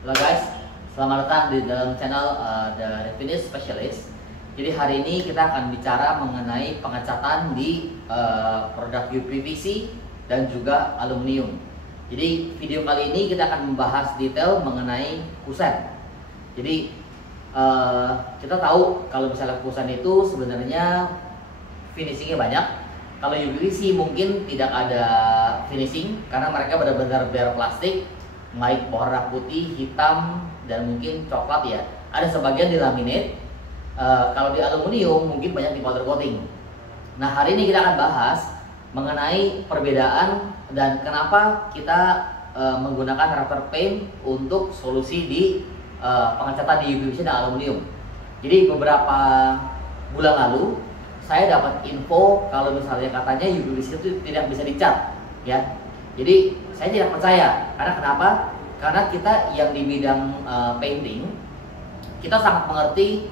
Halo guys, selamat datang di dalam channel The Refinish Specialist. Jadi hari ini kita akan bicara mengenai pengecatan di produk UPVC dan juga aluminium. Jadi video kali ini kita akan membahas detail mengenai kusen. Jadi kita tahu kalau misalnya kusen itu sebenarnya finishingnya banyak. Kalau UPVC mungkin tidak ada finishing karena mereka benar-benar bare plastik, baik warna putih, hitam, dan mungkin coklat ya. Ada sebagian di laminate. Kalau di aluminium mungkin banyak di powder coating. Nah hari ini kita akan bahas mengenai perbedaan dan kenapa kita menggunakan rubber paint untuk solusi di pengecatan di UPVC dan aluminium. Jadi beberapa bulan lalu saya dapat info kalau misalnya katanya UPVC itu tidak bisa dicat, ya. Jadi saya tidak percaya. Karena kenapa? Karena kita yang di bidang painting, kita sangat mengerti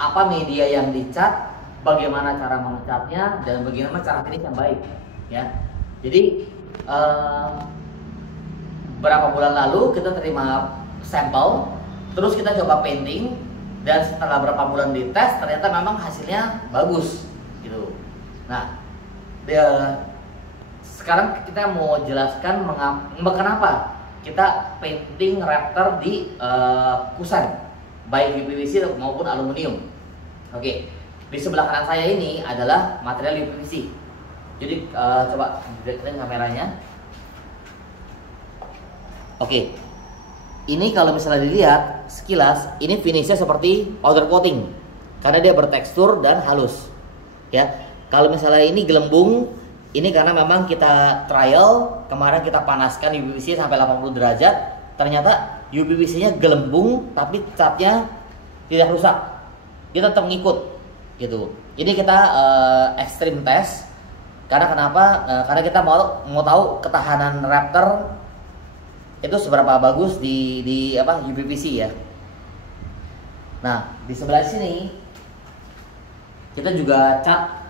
apa media yang dicat, bagaimana cara mengecatnya, dan bagaimana cara finish yang baik, ya. Jadi beberapa bulan lalu kita terima sampel, terus kita coba painting. Dan setelah berapa bulan dites, ternyata memang hasilnya bagus, gitu. Nah, sekarang kita mau jelaskan kenapa kita painting Raptor di kusen, baik UPVC maupun aluminium. Oke, di sebelah kanan saya ini adalah material UPVC. Jadi coba deketin kameranya. Oke. Ini kalau misalnya dilihat sekilas, ini finishnya seperti powder coating karena dia bertekstur dan halus, ya. Kalau misalnya ini gelembung, ini karena memang kita trial kemarin, kita panaskan UPVC sampai 80 derajat, ternyata UPVC-nya gelembung tapi catnya tidak rusak, dia tetap ngikut, gitu. Ini kita extreme test karena kenapa? Karena kita mau tahu ketahanan Raptor itu seberapa bagus di UPVC ya. Nah di sebelah sini kita juga cat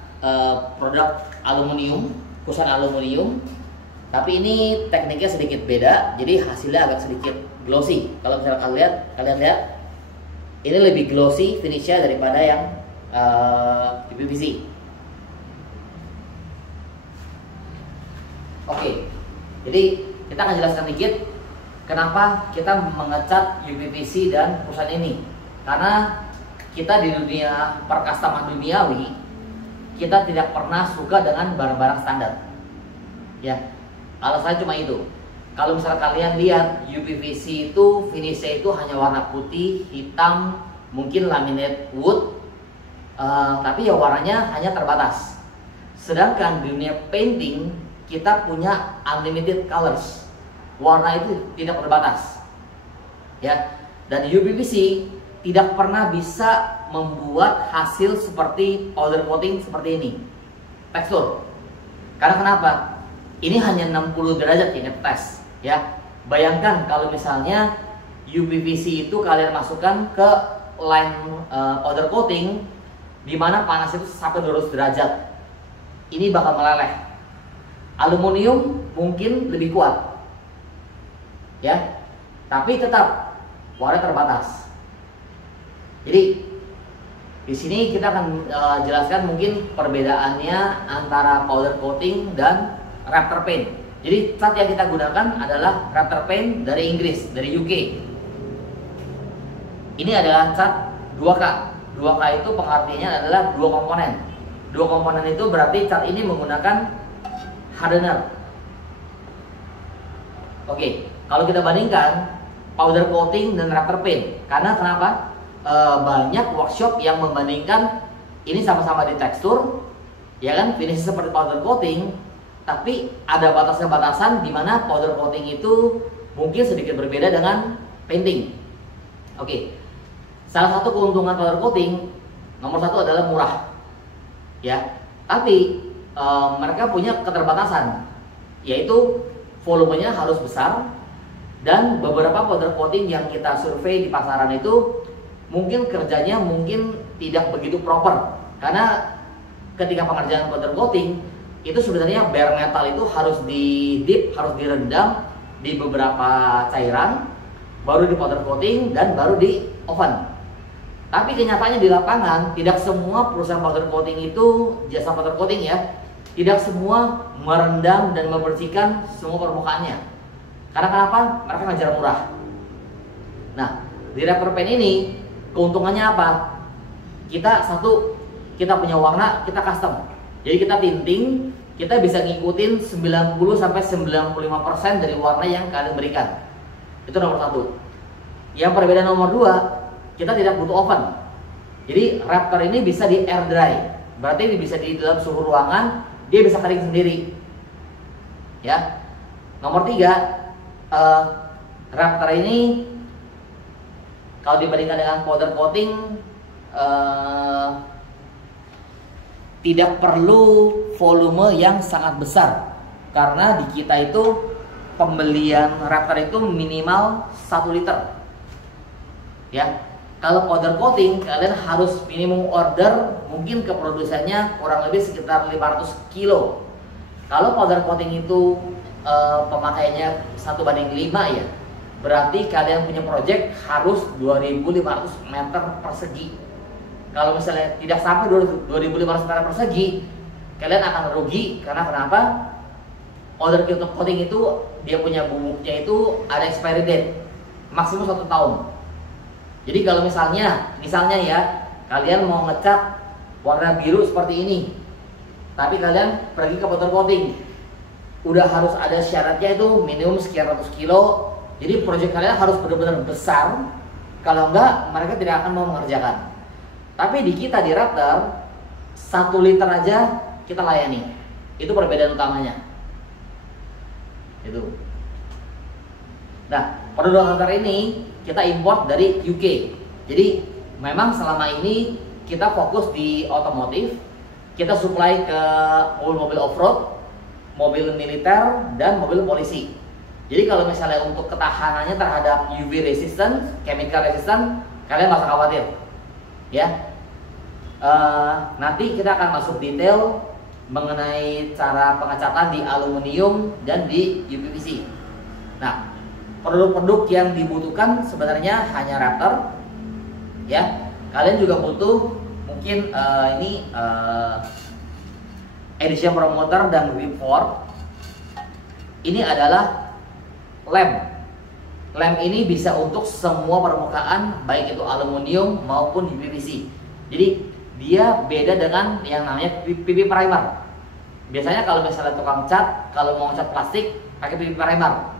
produk aluminium, kusen aluminium, tapi ini tekniknya sedikit beda, jadi hasilnya agak sedikit glossy. Kalau misalnya kalian lihat, ini lebih glossy finishnya daripada yang UPVC. Oke, jadi kita akan jelaskan dikit kenapa kita mengecat UPVC dan kusen ini. Karena kita di dunia percustoman duniawi, kita tidak pernah suka dengan barang-barang standar, ya. Alasannya cuma itu. Kalau misalnya kalian lihat UPVC itu finishnya itu hanya warna putih, hitam, mungkin laminate wood, tapi ya warnanya hanya terbatas. Sedangkan di dunia painting kita punya unlimited colors, warna itu tidak terbatas, ya. Dan UPVC tidak pernah bisa membuat hasil seperti powder coating seperti ini, tekstur. Karena kenapa? Ini hanya 60 derajat yang ngetes, ya. Bayangkan kalau misalnya UPVC itu kalian masukkan ke line powder coating di mana panas itu sampai 200 derajat, ini bakal meleleh. Aluminium mungkin lebih kuat, ya, tapi tetap warna terbatas. Jadi di sini kita akan jelaskan mungkin perbedaannya antara powder coating dan Raptor paint. Jadi cat yang kita gunakan adalah Raptor paint dari Inggris, dari UK. Ini adalah cat 2K. 2K itu pengertiannya adalah 2 komponen. 2 komponen itu berarti cat ini menggunakan hardener. Oke. Kalau kita bandingkan powder coating dan Raptor paint, karena kenapa? Banyak workshop yang membandingkan ini sama-sama di tekstur, ya kan, finish seperti powder coating, tapi ada batasan-batasan di mana powder coating itu mungkin sedikit berbeda dengan painting. Oke. Salah satu keuntungan powder coating nomor satu adalah murah, ya. Tapi mereka punya keterbatasan, yaitu volumenya harus besar. Dan beberapa powder coating yang kita survei di pasaran itu mungkin kerjanya mungkin tidak begitu proper. Karena ketika pengerjaan powder coating itu sebenarnya bare metal itu harus di dip, harus direndam di beberapa cairan baru di powder coating, dan baru di oven. Tapi kenyataannya di lapangan tidak semua perusahaan powder coating itu, jasa powder coating ya, tidak semua merendam dan membersihkan semua permukaannya. Karena kenapa? Mereka ngejar murah. Nah, di Raptor Pen ini keuntungannya apa? Kita punya warna, kita custom. Jadi kita tinting, kita bisa ngikutin 90-95% dari warna yang kalian berikan. Itu nomor satu. Yang perbedaan nomor dua, kita tidak butuh oven. Jadi Raptor ini bisa di air dry. Berarti ini bisa di dalam suhu ruangan, dia bisa kering sendiri. Ya. Nomor tiga, Raptor ini kalau dibandingkan dengan powder coating tidak perlu volume yang sangat besar, karena di kita itu pembelian Raptor itu minimal 1 liter. Ya, kalau powder coating kalian harus minimum order mungkin ke produsennya kurang lebih sekitar 500 kilo. Kalau powder coating itu pemakaiannya 1:5 ya, berarti kalian punya project harus 2.500 meter persegi. Kalau misalnya tidak sampai 2.500 meter persegi, kalian akan rugi. Karena kenapa? Powder coating itu dia punya bubuknya itu ada expiry date maksimum 1 tahun. Jadi kalau misalnya ya, kalian mau ngecat warna biru seperti ini, tapi kalian pergi ke powder coating, udah harus ada syaratnya itu minimum sekian ratus kilo. Jadi project kalian harus benar-benar besar, kalau enggak mereka tidak akan mau mengerjakan. Tapi di kita di Raptor 1 liter aja kita layani. Itu perbedaan utamanya. Itu. Nah, produk Raptor ini kita import dari UK. Jadi memang selama ini kita fokus di otomotif. Kita supply ke mobil off-road, mobil militer, dan mobil polisi. Jadi kalau misalnya untuk ketahanannya terhadap UV resistant, chemical resistant, kalian nggak usah khawatir. Ya, nanti kita akan masuk detail mengenai cara pengecatan di aluminium dan di UPVC. Nah, produk-produk yang dibutuhkan sebenarnya hanya Raptor. Ya, kalian juga butuh mungkin edition promoter dan whipboard. Ini adalah lem. Lem ini bisa untuk semua permukaan, baik itu aluminium maupun UPVC. Jadi dia beda dengan yang namanya PP primer. Biasanya kalau misalnya tukang cat, kalau mau cat plastik pakai PP primer.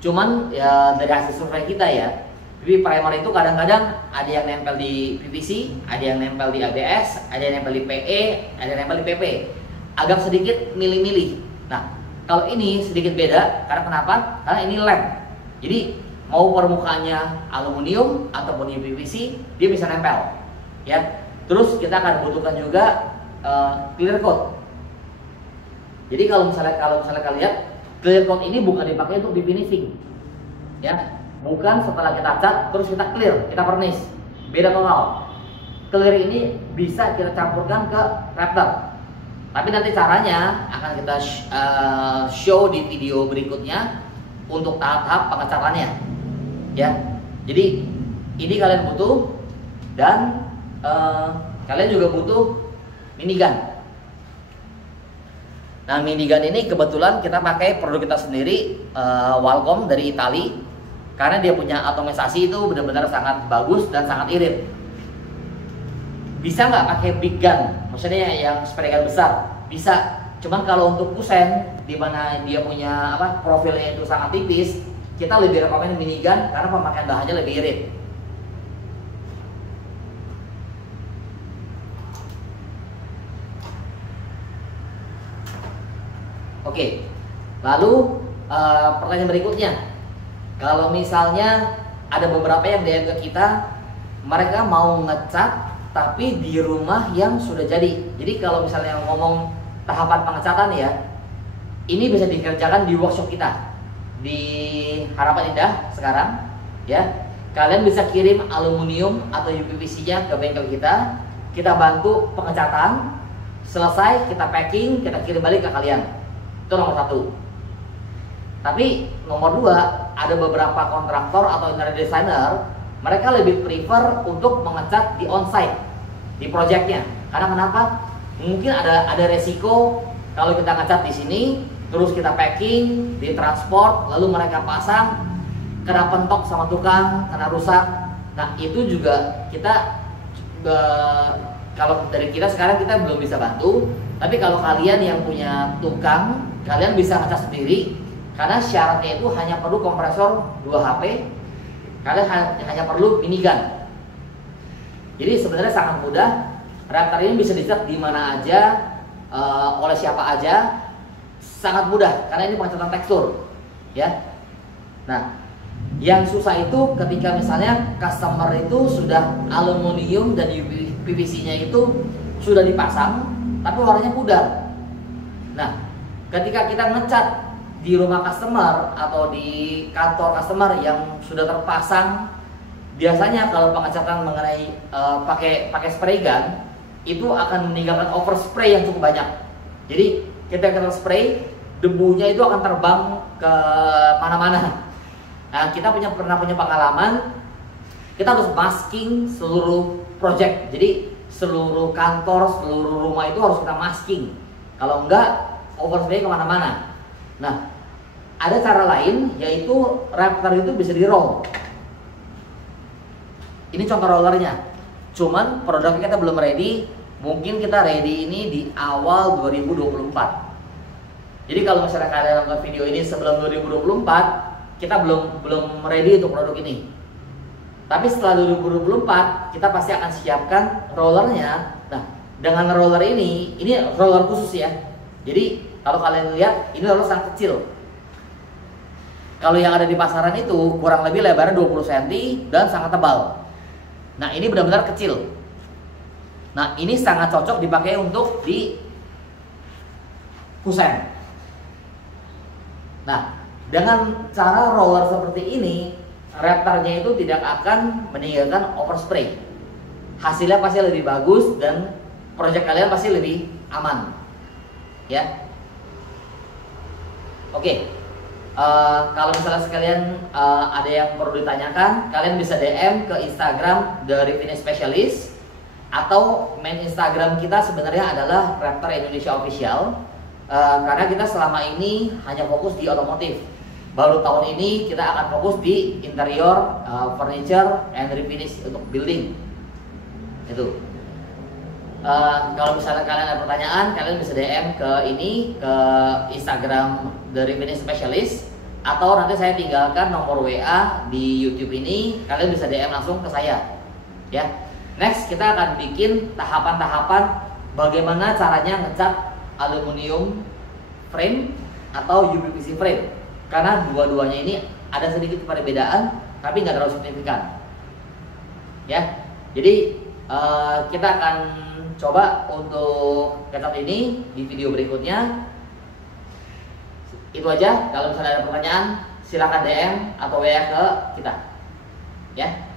Cuman ya dari hasil survei kita ya, PP primer itu kadang-kadang ada yang nempel di PVC, ada yang nempel di ABS, ada yang nempel di PE, ada yang nempel di PP. Agak sedikit milih-milih. Nah, kalau ini sedikit beda, karena kenapa? Karena ini lem. Jadi mau permukaannya aluminium ataupun UPVC, dia bisa nempel. Ya. Terus kita akan butuhkan juga clear coat. Jadi kalau misalnya kalian lihat, clear coat ini bukan dipakai untuk di finishing. Ya, bukan setelah kita cat terus kita clear, kita varnish. Beda total. Clear ini bisa kita campurkan ke Raptor. Tapi nanti caranya akan kita show di video berikutnya untuk tahap-tahap pengecatannya. Ya. Jadi ini kalian butuh, dan kalian juga butuh minigun. Nah, minigun ini kebetulan kita pakai produk kita sendiri, Wacom dari Itali, karena dia punya atomisasi itu benar-benar sangat bagus dan sangat irit. Bisa nggak pakai big gun? Maksudnya yang spray gun besar? Bisa. Cuman kalau untuk kusen, di mana dia punya profilnya itu sangat tipis, kita lebih rekomen minigun karena pemakaian bahannya lebih irit. Oke, lalu pertanyaan berikutnya, kalau misalnya ada beberapa yang DM ke kita, mereka mau ngecat tapi di rumah yang sudah jadi. Jadi kalau misalnya ngomong tahapan pengecatan ya, ini bisa dikerjakan di workshop kita di Harapan Indah sekarang. Ya, kalian bisa kirim aluminium atau UPVC-nya ke bengkel kita. Kita bantu pengecatan, selesai kita packing, kita kirim balik ke kalian. Itu nomor 1. Tapi nomor dua, ada beberapa kontraktor atau interior designer, mereka lebih prefer untuk mengecat di onsite, di projectnya. Karena kenapa? Mungkin ada resiko kalau kita ngecat di sini, terus kita packing, ditransport, lalu mereka pasang, kena pentok sama tukang, kena rusak. Nah itu juga kita kalau dari kita sekarang kita belum bisa bantu. Tapi kalau kalian yang punya tukang, kalian bisa ngecat sendiri. Karena syaratnya itu hanya perlu kompresor 2 HP, kalian hanya perlu minigun. Jadi sebenarnya sangat mudah. Reaktor ini bisa dicat di mana aja, oleh siapa aja, sangat mudah karena ini pengecatan tekstur, ya. Nah, yang susah itu ketika misalnya customer itu sudah aluminium dan PVC-nya itu sudah dipasang, tapi warnanya pudar. Nah, ketika kita ngecat di rumah customer atau di kantor customer yang sudah terpasang, biasanya kalau pengecatan mengenai pakai spray gun itu akan meninggalkan overspray yang cukup banyak. Jadi kita spray, debunya itu akan terbang ke mana-mana. Nah, kita pernah punya pengalaman, kita harus masking seluruh project. Jadi seluruh kantor, seluruh rumah itu harus kita masking. Kalau enggak, overspray kemana-mana. Nah, ada cara lain, yaitu Raptor itu bisa di roll. Ini contoh rollernya. Cuman produknya kita belum ready. Mungkin kita ready ini di awal 2024. Jadi kalau misalnya kalian nonton video ini sebelum 2024, kita belum ready untuk produk ini. Tapi setelah 2024, kita pasti akan siapkan rollernya. Nah, dengan roller ini roller khusus ya. Jadi kalau kalian lihat, ini roller sangat kecil. Kalau yang ada di pasaran itu kurang lebih lebarnya 20 cm dan sangat tebal. Nah, ini benar-benar kecil. Nah, ini sangat cocok dipakai untuk di kusen. Nah, dengan cara roller seperti ini, Raptornya itu tidak akan meninggalkan overspray. Hasilnya pasti lebih bagus dan proyek kalian pasti lebih aman. Ya. Oke. Kalau misalnya sekalian ada yang perlu ditanyakan, kalian bisa DM ke Instagram dari Refinish Specialist, atau main Instagram kita sebenarnya adalah Raptor Indonesia Official, karena kita selama ini hanya fokus di otomotif. Baru tahun ini kita akan fokus di interior, furniture, and refinish untuk building. Itu. Kalau misalnya kalian ada pertanyaan, kalian bisa DM ke Instagram dari Refinish Specialist, atau nanti saya tinggalkan nomor WA di YouTube ini, kalian bisa DM langsung ke saya. Ya. Next kita akan bikin tahapan-tahapan bagaimana caranya ngecat aluminium frame atau UPVC frame, karena dua-duanya ini ada sedikit perbedaan tapi nggak terlalu signifikan. Ya. Jadi kita akan coba untuk ngecat ini di video berikutnya. Itu aja. Kalau misalnya ada pertanyaan, silakan DM atau WA ke kita. Ya.